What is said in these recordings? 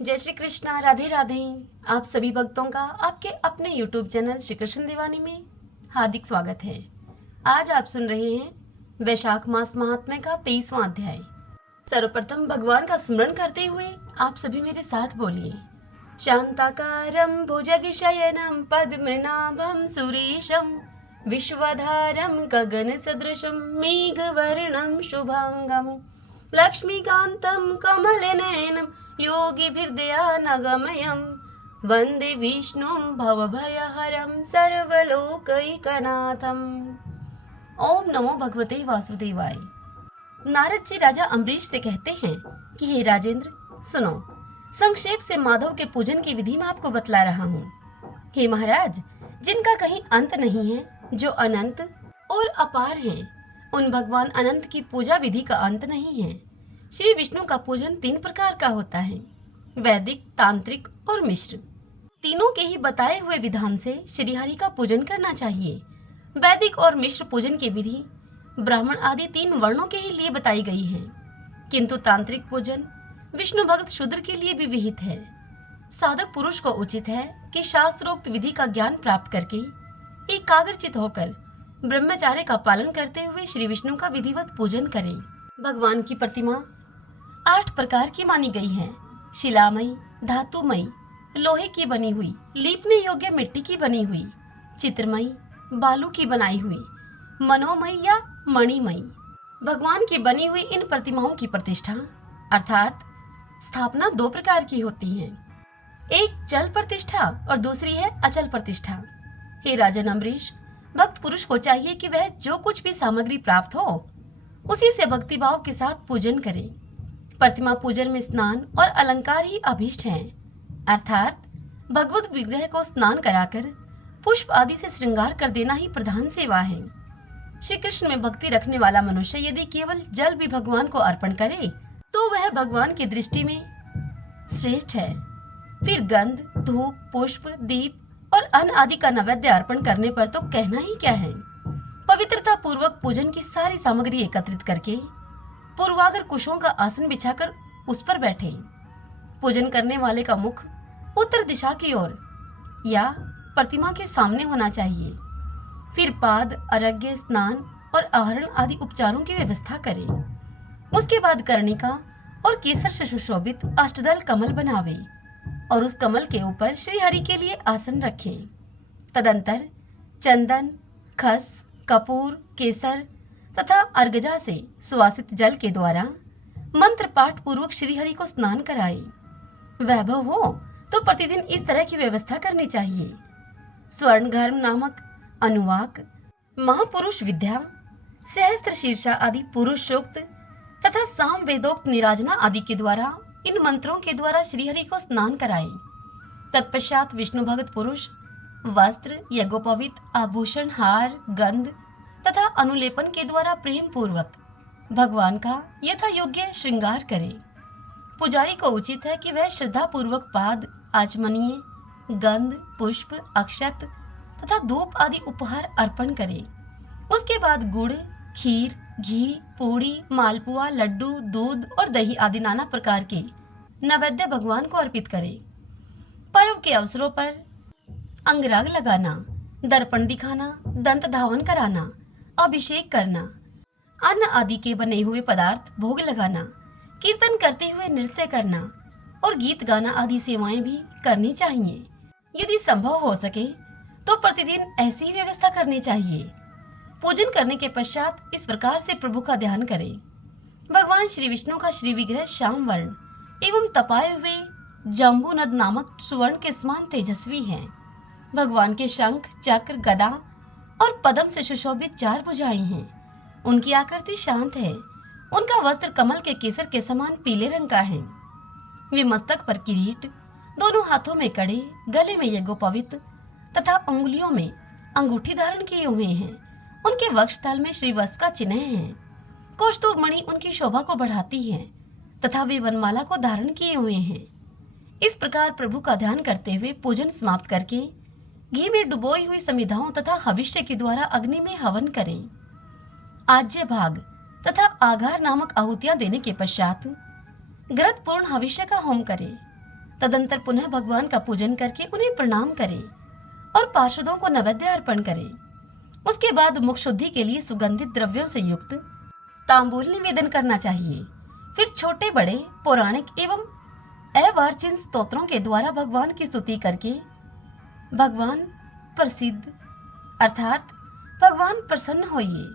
जय श्री कृष्णा, राधे राधे। आप सभी भक्तों का आपके अपने YouTube चैनल श्री कृष्ण दीवानी में हार्दिक स्वागत है। आज आप सुन रहे हैं वैशाख मास महात्म्य का 23वां अध्याय। सर्वप्रथम भगवान का स्मरण करते हुए आप सभी मेरे साथ बोलिए। शांताकारं भुजगशयनं पद्मनाभं सुरेशं विश्वधारं गगनसदृशं मेघवर्णं शुभांगं लक्ष्मीकान्तं कमलनयनं योगिभिर्दयानगमयं वन्दे विष्णुं भवभयहरं सर्वलोकैकनाथम्। ओम नमो भगवते वासुदेवाय। नारद जी राजा अम्बरीश से कहते हैं कि हे राजेंद्र, सुनो, संक्षेप से माधव के पूजन की विधि मैं आपको बतला रहा हूँ। हे महाराज, जिनका कहीं अंत नहीं है, जो अनंत और अपार हैं, उन भगवान अनंत की पूजा विधि का अंत नहीं है। श्री विष्णु का पूजन 3 प्रकार का होता है, वैदिक, तांत्रिक और मिश्र। तीनों के ही बताए हुए विधान से श्री हरि का पूजन करना चाहिए। वैदिक और मिश्र पूजन की विधि ब्राह्मण आदि 3 वर्णों के ही लिए बताई गई है, किंतु तांत्रिक पूजन विष्णु भक्त शूद्र के लिए भी विहित है। साधक पुरुष को उचित है कि शास्त्रोक्त विधि का ज्ञान प्राप्त करके एकाग्रचित होकर ब्रह्मचार्य का पालन करते हुए श्री विष्णु का विधिवत पूजन करें। भगवान की प्रतिमा 8 प्रकार की मानी गई है। शिलामयी, धातुमयी, लोहे की बनी हुई, लीपने योग्य मिट्टी की बनी हुई, चित्रमयी, बालू की बनाई हुई, मनोमयी या मणिमयी। भगवान की बनी हुई इन प्रतिमाओं की प्रतिष्ठा अर्थात स्थापना 2 प्रकार की होती है, एक चल प्रतिष्ठा और दूसरी है अचल प्रतिष्ठा। हे राजन अम्बरीश, भक्त पुरुष को चाहिए कि वह जो कुछ भी सामग्री प्राप्त हो उसी से भक्तिभाव के साथ पूजन करे। प्रतिमा पूजन में स्नान और अलंकार ही अभीष्ट हैं, अर्थात भगवत विग्रह को स्नान कराकर पुष्प आदि से श्रृंगार कर देना ही प्रधान सेवा है। श्री कृष्ण में भक्ति रखने वाला मनुष्य यदि केवल जल भी भगवान को अर्पण करे तो वह भगवान की दृष्टि में श्रेष्ठ है। फिर गंध, धूप, पुष्प, दीप और अन्न आदि का नैवेद्य अर्पण करने पर तो कहना ही क्या है। पवित्रता पूर्वक पूजन की सारी सामग्री एकत्रित करके पूर्वाग्र कुशों का आसन बिछाकर उस पर बैठे। पूजन करने वाले का मुख उत्तर दिशा की ओर या प्रतिमा के सामने होना चाहिए। फिर पाद, अर्घ्य, स्नान और आहरण आदि उपचारों की व्यवस्था करें। उसके बाद कर्णिका और केसर से सुशोभित अष्टदल कमल बनावे और उस कमल के ऊपर श्री हरि के लिए आसन रखें। तदंतर चंदन, खस, कपूर, केसर तथा अर्गजा से सुवासित जल के द्वारा मंत्र पाठ पूर्वक श्री हरि को स्नान कराए। वैभव हो तो प्रतिदिन इस तरह की व्यवस्था करनी चाहिए। स्वर्णघर्म नामक अनुवाक, महापुरुष विद्या, सहस्त्र शीर्षा आदि पुरुष सूक्त तथा साम वेदोक्त निराजना आदि के द्वारा इन मंत्रों के द्वारा श्रीहरि को स्नान कराए। तत्पश्चात विष्णु भक्त पुरुष वस्त्र, यज्ञोपवीत, आभूषण, हार, गंध तथा अनुलेपन के द्वारा प्रेम पूर्वक भगवान का यथा योग्य श्रृंगार करे। पुजारी को उचित है कि वह श्रद्धा पूर्वक पाद, आचमनीय, गंध, पुष्प, अक्षत तथा धूप आदि उपहार अर्पण करे। उसके बाद गुड़, खीर, घी, पूड़ी, मालपुआ, लड्डू, दूध और दही आदि नाना प्रकार के नैवेद्य भगवान को अर्पित करे। पर्व के अवसरों पर अंगराग लगाना, दर्पण दिखाना, दंत धावन कराना, अभिषेक करना, अन्न आदि के बने हुए पदार्थ भोग लगाना, कीर्तन करते हुए नृत्य करना और गीत गाना आदि सेवाएं भी करनी चाहिए। यदि संभव हो सके तो प्रतिदिन ऐसी ही व्यवस्था करनी चाहिए। पूजन करने के पश्चात इस प्रकार से प्रभु का ध्यान करें। भगवान श्री विष्णु का श्री विग्रह श्याम वर्ण एवं तपाए हुए जम्बूनद नामक सुवर्ण के समान तेजस्वी है। भगवान के शंख, चक्र, गदा और पद्म से सुशोभित 4 भुजाएं हैं। उनकी आकृति शांत है। उनका वस्त्र कमल के केसर के समान पीले रंग का है। वे मस्तक पर किरीट, दोनों हाथों में कड़े, गले में यज्ञोपवीत तथा अंगुलियों में अंगूठी धारण किए हुए हैं। उनके वक्षस्थल में श्रीवत्स का चिन्ह है। कौस्तुभ मणि उनकी शोभा को बढ़ाती है तथा वे वनमाला को धारण किए हुए हैं। इस प्रकार प्रभु का ध्यान करते हुए पूजन समाप्त करके घी में डुबोई हुई समिधाओं तथा हविष्य के द्वारा अग्नि में हवन करें। आज्य भाग तथा आघार नामक आहुतियां देने के पश्चात घृत पूर्ण हविष्य का होम करें। तदंतर पुनः भगवान का पूजन करके उन्हें प्रणाम करें और पार्षदों को नैवेद्य अर्पण करें। उसके बाद मुख शुद्धि के लिए सुगंधित द्रव्यों से युक्त तांबूल निवेदन करना चाहिए। फिर छोटे बड़े पौराणिक एवं अवार्चित स्तोत्रों के द्वारा भगवान की स्तुति करके भगवान प्रसिद्ध अर्थात भगवान प्रसन्न होइए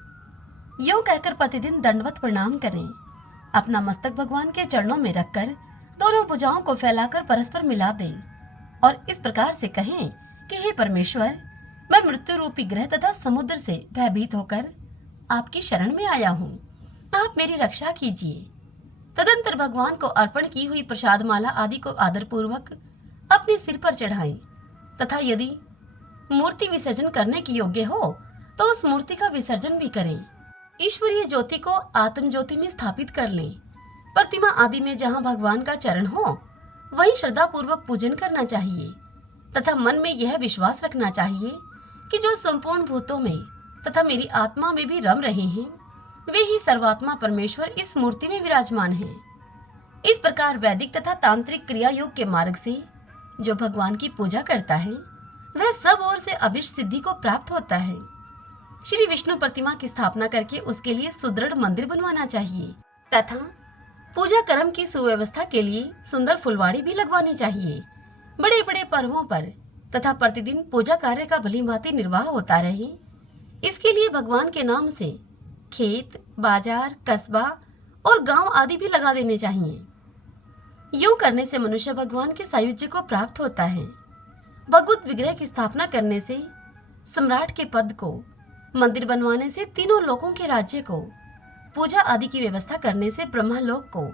यूं कहकर प्रतिदिन दंडवत प्रणाम करें। अपना मस्तक भगवान के चरणों में रखकर दोनों भुजाओं को फैलाकर परस्पर मिला दें और इस प्रकार से कहें कि हे परमेश्वर, मैं मृत्यु रूपी ग्रह तथा समुद्र से भयभीत होकर आपकी शरण में आया हूँ, आप मेरी रक्षा कीजिए। तदंतर भगवान को अर्पण की हुई प्रसाद माला आदि को आदर पूर्वक अपने सिर पर चढ़ाएं तथा यदि मूर्ति विसर्जन करने की योग्य हो तो उस मूर्ति का विसर्जन भी करें। ईश्वरीय ज्योति को आत्म ज्योति में स्थापित कर लें। प्रतिमा आदि में जहाँ भगवान का चरण हो वहीं श्रद्धा पूर्वक पूजन करना चाहिए तथा मन में यह विश्वास रखना चाहिए कि जो संपूर्ण भूतों में तथा मेरी आत्मा में भी रम रहे हैं वे ही सर्वात्मा परमेश्वर इस मूर्ति में विराजमान हैं। इस प्रकार वैदिक तथा तांत्रिक क्रिया योग के मार्ग से जो भगवान की पूजा करता है वह सब ओर से अभिष्ट सिद्धि को प्राप्त होता है। श्री विष्णु प्रतिमा की स्थापना करके उसके लिए सुदृढ़ मंदिर बनवाना चाहिए तथा पूजा कर्म की सुव्यवस्था के लिए सुंदर फुलवाड़ी भी लगवानी चाहिए। बड़े बड़े पर्वों पर तथा प्रतिदिन पूजा कार्य का भलीभांति निर्वाह होता रहे, इसके लिए भगवान के नाम से खेत, बाजार, कस्बा और गांव आदि भी लगा देने चाहिए। यूं करने से मनुष्य भगवान के सायुज्य को प्राप्त होता है। भगवत विग्रह की स्थापना करने से, सम्राट के पद को, मंदिर बनवाने से, तीनों लोकों के राज्य को, पूजा आदि की व्यवस्था करने से ब्रह्मलोक को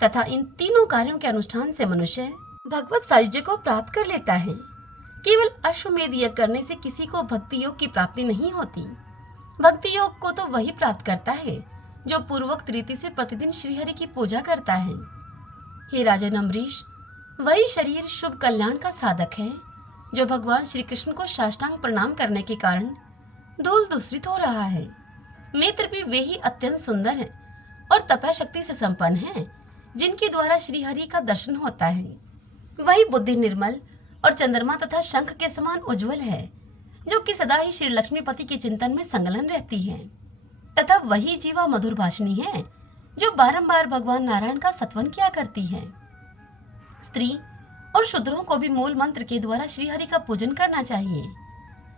तथा इन तीनों कार्यों के अनुष्ठान से मनुष्य भगवत सायुज्य को प्राप्त कर लेता है। केवल अश्वमेध यज्ञ करने से किसी को भक्ति योग की प्राप्ति नहीं होती। भक्ति योग को तो वही प्राप्त करता है जो पूर्वोक्त रीति से प्रतिदिन श्रीहरि की पूजा करता है। हे राजन अम्बरीश, वही शरीर शुभ कल्याण का साधक है जो भगवान श्री कृष्ण को साष्टांग प्रणाम करने के कारण धूल दूषित हो रहा है। नेत्र भी वे ही अत्यंत सुंदर हैं और तपः शक्ति से संपन्न हैं जिनके द्वारा श्रीहरि का दर्शन होता है। वही बुद्धि निर्मल और चंद्रमा तथा शंख के समान उज्जवल है जो कि सदा ही श्री लक्ष्मीपति के चिंतन में संलग्न रहती है तथा वही जीवा मधुर भाषिणी है जो बारंबार भगवान नारायण का सत्वन किया करती है। स्त्री और शूद्रों को भी मूल मंत्र के द्वारा श्रीहरि का पूजन करना चाहिए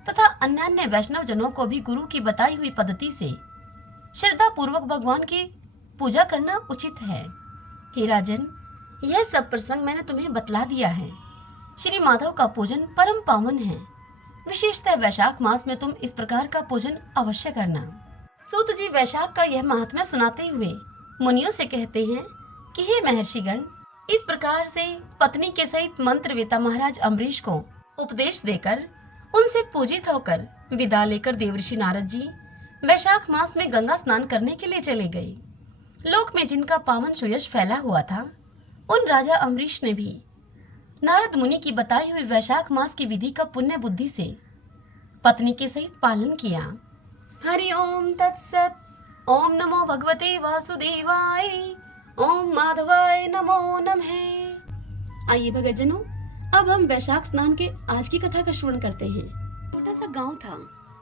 तथा अन्य वैष्णव जनों को भी गुरु की बताई हुई पद्धति से श्रद्धा पूर्वक भगवान की पूजा करना उचित है। हे राजन, यह सब प्रसंग मैंने तुम्हें बतला दिया है। श्री माधव का पूजन परम पावन है। विशेषतः वैशाख मास में तुम इस प्रकार का पूजन अवश्य करना। सूत जी वैशाख का यह महात्म्य सुनाते हुए मुनियों से कहते हैं कि हे महर्षिगण, इस प्रकार से पत्नी के सहित मंत्रवेता महाराज अम्बरीश को उपदेश देकर उनसे पूजित होकर विदा लेकर देवऋषि नारद जी वैशाख मास में गंगा स्नान करने के लिए चले गए। लोक में जिनका पावन सुयश फैला हुआ था उन राजा अम्बरीश ने भी नारद मुनि की बताई हुई वैशाख मास की विधि का पुण्य बुद्धि से पत्नी के सहित पालन किया। हरि ओम तत्सत। ओम नमो भगवते वासुदेवाय। ओम माधवाय नमो नमः। आइए भगतजनों, अब हम वैशाख स्नान के आज की कथा का श्रवण करते हैं। छोटा सा गांव था।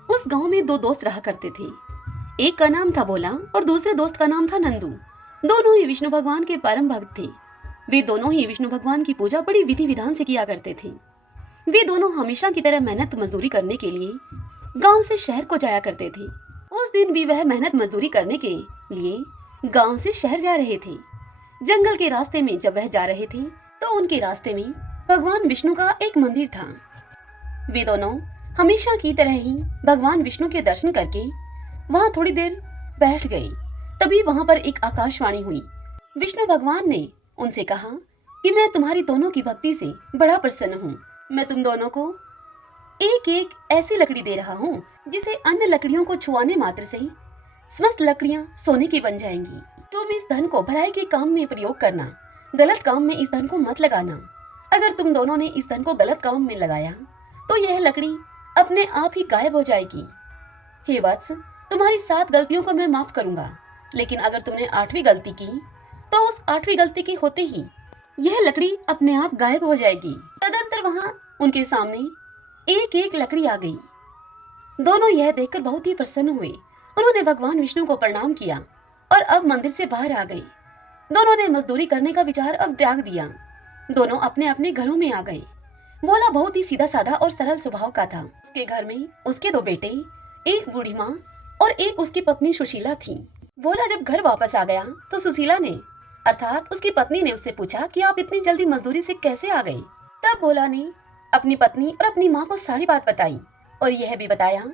उस गांव में दो दोस्त रहा करते थे। एक का नाम था भोला और दूसरे दोस्त का नाम था नंदू। दोनों ही विष्णु भगवान के परम भक्त थे। वे दोनों ही विष्णु भगवान की पूजा बड़ी विधि विधान से किया करते थे। वे दोनों हमेशा की तरह मेहनत मजदूरी करने के लिए गांव से शहर को जाया करते थे। उस दिन भी वह मेहनत मजदूरी करने के लिए गांव से शहर जा रहे थे। जंगल के रास्ते में जब वह जा रहे थे तो उनके रास्ते में भगवान विष्णु का एक मंदिर था। वे दोनों हमेशा की तरह ही भगवान विष्णु के दर्शन करके वहां थोड़ी देर बैठ गए। तभी वहां पर एक आकाशवाणी हुई। विष्णु भगवान ने उनसे कहा कि मैं तुम्हारी दोनों की भक्ति से बड़ा प्रसन्न हूँ। मैं तुम दोनों को एक एक ऐसी लकड़ी दे रहा हूँ जिसे अन्य लकड़ियों को छुआने मात्र से समस्त लकड़ियाँ सोने की बन जाएंगी। तुम इस धन को भलाई के काम में प्रयोग करना, गलत काम में इस धन को मत लगाना। अगर तुम दोनों ने इस धन को गलत काम में लगाया तो यह लकड़ी अपने आप ही गायब हो जाएगी। हे वत्स, तुम्हारी 7 गलतियों को मैं माफ करूंगा, लेकिन अगर तुमने 8वीं गलती की तो उस 8वीं गलती के होते ही यह लकड़ी अपने आप गायब हो जाएगी। तदंतर वहाँ उनके सामने एक एक लकड़ी आ गई। दोनों यह देखकर बहुत ही प्रसन्न हुए। उन्होंने भगवान विष्णु को प्रणाम किया और अब मंदिर से बाहर आ गए। दोनों ने मजदूरी करने का विचार अब त्याग दिया। दोनों अपने अपने घरों में आ गए। भोला बहुत ही सीधा साधा और सरल स्वभाव का था। उसके घर में उसके दो बेटे, एक बूढ़ी माँ और एक उसकी पत्नी सुशीला थी। भोला जब घर वापस आ गया तो सुशीला ने अर्थात उसकी पत्नी ने उससे पूछा कि आप इतनी जल्दी मजदूरी से कैसे आ गई। तब भोला ने अपनी पत्नी और अपनी माँ को सारी बात बताई और यह भी बताया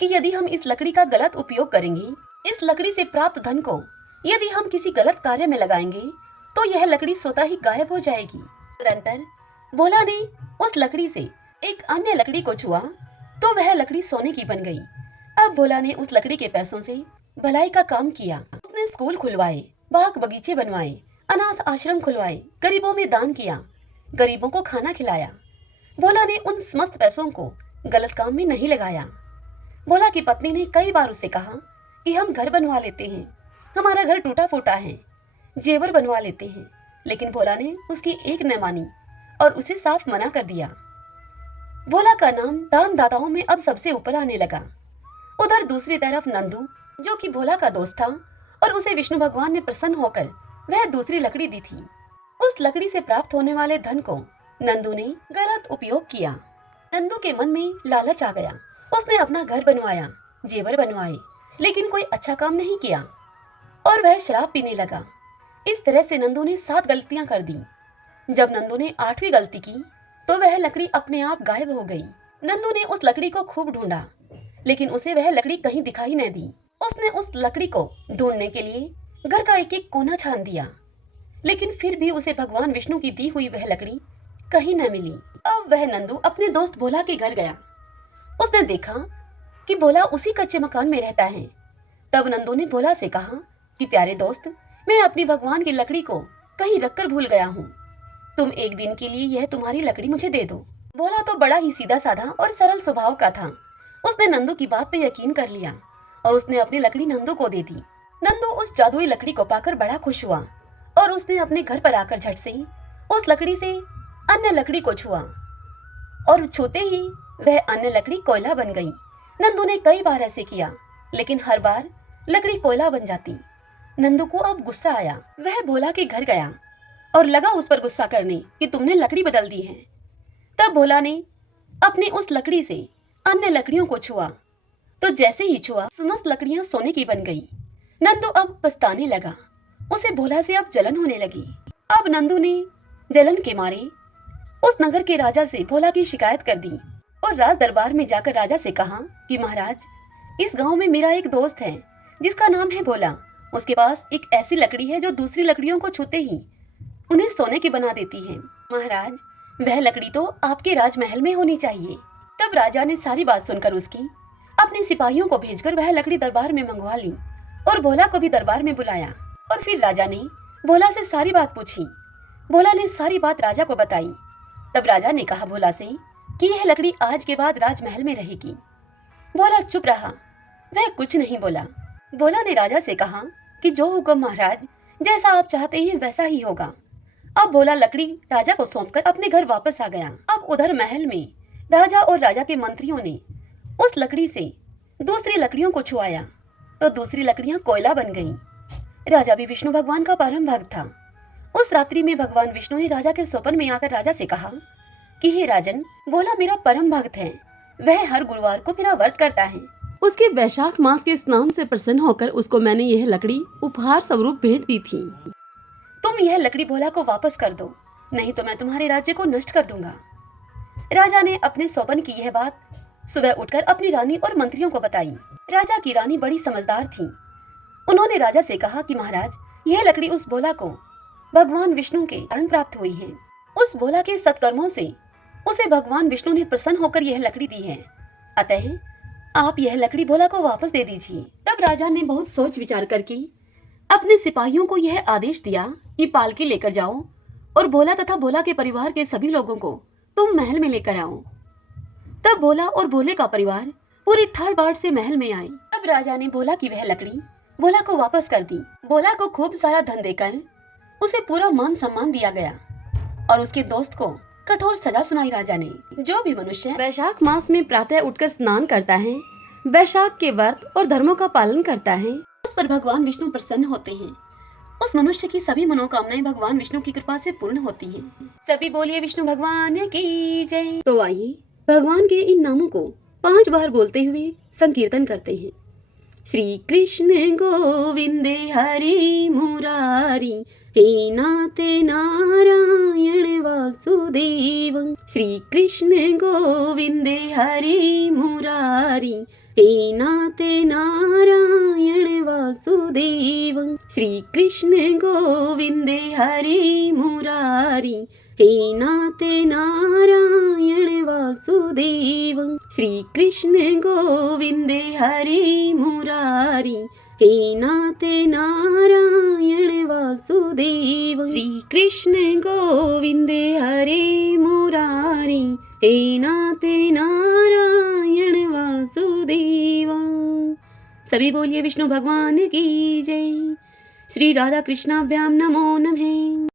कि यदि हम इस लकड़ी का गलत उपयोग करेंगे, इस लकड़ी से प्राप्त धन को यदि हम किसी गलत कार्य में लगाएंगे तो यह लकड़ी स्वतः ही गायब हो जाएगी। तदंतर भोला ने उस लकड़ी से एक अन्य लकड़ी को छुआ तो वह लकड़ी सोने की बन गई। अब भोला ने उस लकड़ी के पैसों से भलाई का काम किया। उसने स्कूल खुलवाए, बाग बगीचे बनवाए, अनाथ आश्रम खुलवाए, गरीबों में दान किया, गरीबों को खाना खिलाया। भोला ने उन समस्त पैसों को गलत काम में नहीं लगाया। भोला की पत्नी ने कई बार उससे कहा कि हम घर बनवा लेते हैं, हमारा घर टूटा फूटा है, जेवर बनवा लेते हैं, लेकिन भोला ने उसकी एक न मानी और उसे साफ मना कर दिया। भोला का नाम दान दाताओं में अब सबसे ऊपर आने लगा। उधर दूसरी तरफ नंदू, जो कि भोला का दोस्त था और उसे विष्णु भगवान ने प्रसन्न होकर वह दूसरी लकड़ी दी थी, उस लकड़ी से प्राप्त होने वाले धन को नंदू ने गलत उपयोग किया। नंदू के मन में लालच आ गया। उसने अपना घर बनवाया, जेवर बनवाए, लेकिन कोई अच्छा काम नहीं किया और वह शराब पीने लगा। इस तरह से नंदू ने 7 गलतियां कर दी। जब नंदू ने 8वीं गलती की तो वह लकड़ी अपने आप गायब हो गई। नंदू ने उस लकड़ी को खूब ढूंढा, लेकिन उसे वह लकड़ी कहीं दिखाई न दी। उसने उस लकड़ी को ढूंढने के लिए घर का एक एक कोना छान दिया, लेकिन फिर भी उसे भगवान विष्णु की दी हुई वह लकड़ी कहीं न मिली। अब वह नंदू अपने दोस्त भोला के घर गया। उसने देखा कि भोला उसी कच्चे मकान में रहता है। तब नंदू ने भोला से कहा कि प्यारे दोस्त, मैं अपनी भगवान की लकड़ी को कहीं रखकर भूल गया हूँ, तुम एक दिन के लिए यह तुम्हारी लकड़ी मुझे दे दो। भोला तो बड़ा ही सीधा साधा और सरल स्वभाव का था। उसने नंदू की बात पे यकीन कर लिया और उसने अपनी लकड़ी नंदू को दे दी। नंदू उस जादुई लकड़ी को पाकर बड़ा खुश हुआ और उसने अपने घर पर आकर झट से उस लकड़ी से अन्य लकड़ी को छुआ और छूते ही वह अन्य लकड़ी कोयला बन गई। नंदू ने कई बार ऐसे किया, लेकिन हर बार लकड़ी कोयला बन जाती। नंदू को अब गुस्सा आया। वह भोला के घर गया और लगा उस पर गुस्सा करने कि तुमने लकड़ी बदल दी है। तब भोला ने अपनी उस लकड़ी से अन्य लकड़ियों को छुआ तो जैसे ही छुआ समस्त लकड़ियां सोने की बन गई। नंदू अब पछताने लगा। उसे भोला से अब जलन होने लगी। अब नंदू ने जलन के मारे उस नगर के राजा से भोला की शिकायत कर दी और राज दरबार में जाकर राजा से कहा कि महाराज, इस गांव में मेरा एक दोस्त है जिसका नाम है भोला। उसके पास एक ऐसी लकड़ी है जो दूसरी लकड़ियों को छूते ही उन्हें सोने की बना देती है। महाराज, वह लकड़ी तो आपके राजमहल में होनी चाहिए। तब राजा ने सारी बात सुनकर उसकी अपने सिपाहियों को भेजकर वह लकड़ी दरबार में मंगवा ली और भोला को भी दरबार में बुलाया और फिर राजा ने भोला से सारी बात पूछी। भोला ने सारी बात राजा को बताई। तब राजा ने कहा भोला से कि यह लकड़ी आज के बाद राजमहल में रहेगी। भोला चुप रहा, वह कुछ नहीं बोला। भोला ने राजा से कहा कि जो हुक्म महाराज, जैसा आप चाहते हैं वैसा ही होगा। अब भोला लकड़ी राजा को सौंपकर अपने घर वापस आ गया। अब उधर महल में राजा और राजा के मंत्रियों ने उस लकड़ी से दूसरी लकड़ियों को छुआया तो दूसरी लकड़ियां कोयला बन गईं। राजा भी विष्णु भगवान का परम भक्त था। उस रात्रि में भगवान विष्णु ने राजा के स्वप्न में आकर राजा से कहा कि हे राजन, भोला मेरा परम भक्त है। वह हर गुरुवार को मेरा व्रत करता है। उसके वैशाख मास के स्नान से प्रसन्न होकर उसको मैंने यह लकड़ी उपहार स्वरूप भेंट दी थी। तुम यह लकड़ी भोला को वापस कर दो, नहीं तो मैं तुम्हारे राज्य को नष्ट कर दूंगा। राजा ने अपने स्वप्न की यह बात सुबह उठकर अपनी रानी और मंत्रियों को बताई। राजा की रानी बड़ी समझदार थी। उन्होंने राजा से कहा कि महाराज, यह लकड़ी उस भोला को भगवान विष्णु के कारण प्राप्त हुई है। उस भोला के सत्कर्मों से उसे भगवान विष्णु ने प्रसन्न होकर यह लकड़ी दी है। अतः आप यह लकड़ी भोला को वापस दे दीजिए। तब राजा ने बहुत सोच विचार करके अपने सिपाहियों को यह आदेश दिया कि पालकी लेकर जाओ और भोला तथा भोला के परिवार के सभी लोगों को तुम महल में लेकर आओ। तब भोला और भोले का परिवार पूरी ठाड़ बाट से महल में आए। तब राजा ने भोला की वह लकड़ी भोला को वापस कर दी। भोला को खूब सारा धन देकर उसे पूरा मान सम्मान दिया गया। और उसके दोस्त को कठोर सजा सुनाई राजा ने। जो भी मनुष्य वैशाख मास में प्रातः उठकर स्नान करता है, वैशाख के व्रत और धर्मों का पालन करता है, उस पर भगवान विष्णु प्रसन्न होते हैं। उस मनुष्य की सभी मनोकामनाएं भगवान विष्णु की कृपा से पूर्ण होती हैं। सभी बोलिए विष्णु भगवान की जय। तो आइए भगवान के इन नामों को 5 बार बोलते हुए संकीर्तन करते हैं। श्री कृष्ण गोविंदे हरि मुरारी, हे नाते नारायण वासुदेव। श्री कृष्ण गोविंदे हरि मुरारी, हे नाते नारायण वासुदेव। श्री कृष्ण गोविंदे हरि मुरारी, हे नाते नारायण वासुदेव। श्री कृष्ण गोविंदे हरि मुरारी, हे नाते नारायण वासुदेव। श्री कृष्ण गोविंदे हरि मुरारी, हे नाते नारायण वासुदेव। सभी बोलिए विष्णु भगवान की जय। श्री राधा कृष्णाभ्याम नमो नमः।